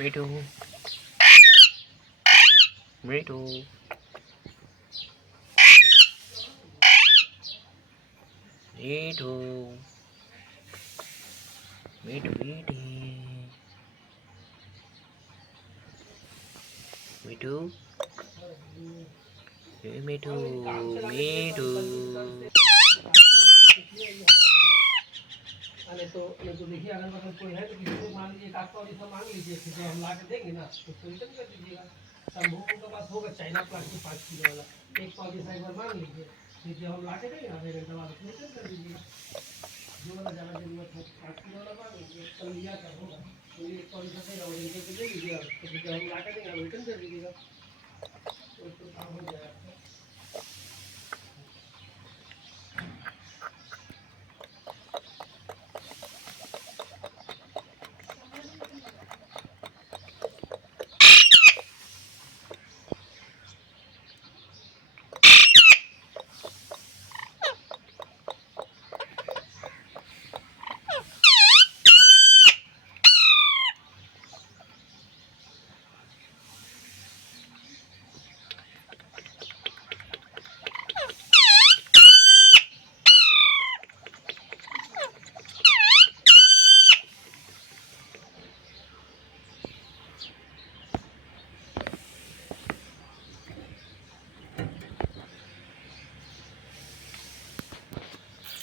मिठू मिठू मिठू मिठू मिठू मिठू मिठू अरे तो देखिए अगर मतलब कोई है तो किसी को मान लीजिए काट और सब मांग लीजिए फिर जो हम ला के देंगे ना तो रिटर्न कर दीजिएगा। शंभू के पास होगा चाइना प्लास्टिक 5 किलो वाला, एक पाव जैसा एक बार मांग लीजिए, फिर जो हम ला के देंगे आधे घंटे बाद उसको रिटर्न कर दीजिएगा। जो वाला ज़्यादा जरूरत हो 5 किलो वाला मांग लीजिए, कल लिया का होगा तो एक पाव जैसा देगा वो रिटर्न कर दे दीजिएगा, तो फिर जो हम ला के देंगे आप रिटर्न कर दीजिएगा, तो काम हो जाएगा।